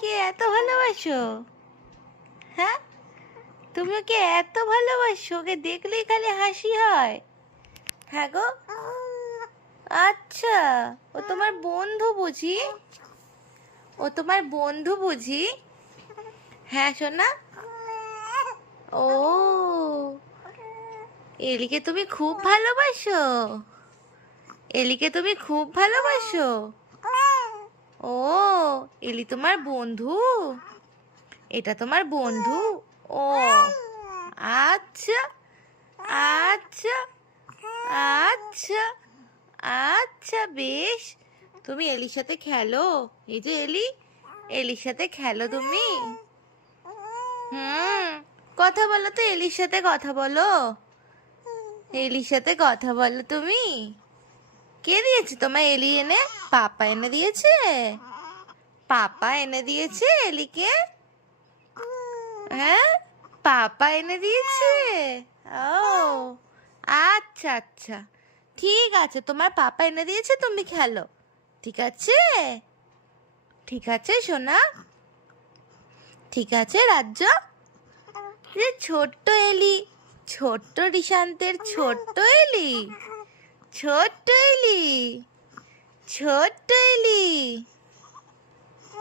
এলিকে এত ভালোবাসো? হ্যাঁ, তুমি ওকে এত ভালোবাসো, ওকে দেখলেই খালি হাসি হয়? হ্যাঁ গো। আচ্ছা, ও তোমার বন্ধু বুঝি? ও তোমার বন্ধু বুঝি? হ্যাঁ সোনা। ও, এলিকে তুমি খুব ভালোবাসো? এলিকে তুমি খুব ভালোবাসো? ও, এলি তোমার বন্ধু? এটা তোমার বন্ধু? ও আচ্ছা আচ্ছা আচ্ছা আচ্ছা, বেশ। তুমি এলির সাথে খেলো। এই যে এলি, এলির সাথে খেলো তুমি। হুম, কথা বলো তো, এলির সাথে কথা বলো। এলির সাথে কথা বলো তুমি। কে দিয়েছে তোমায় এলি এনে? পাপা এনে দিয়েছে? পাপা এনে দিয়েছে এলিকে? হ্যাঁ, পাপা এনে দিয়েছে। ও আচ্ছা আচ্ছা, ঠিক আছে, তোমার পাপা এনে দিয়েছে, তুমি খেলো। ঠিক আছে, ঠিক আছে সোনা, ঠিক আছে রাজ্য। যে ছোট্ট এলি, ছোট্ট রিশান্তের ছোট্ট এলি, ছোট্ট এলি, ছোট্ট এলি।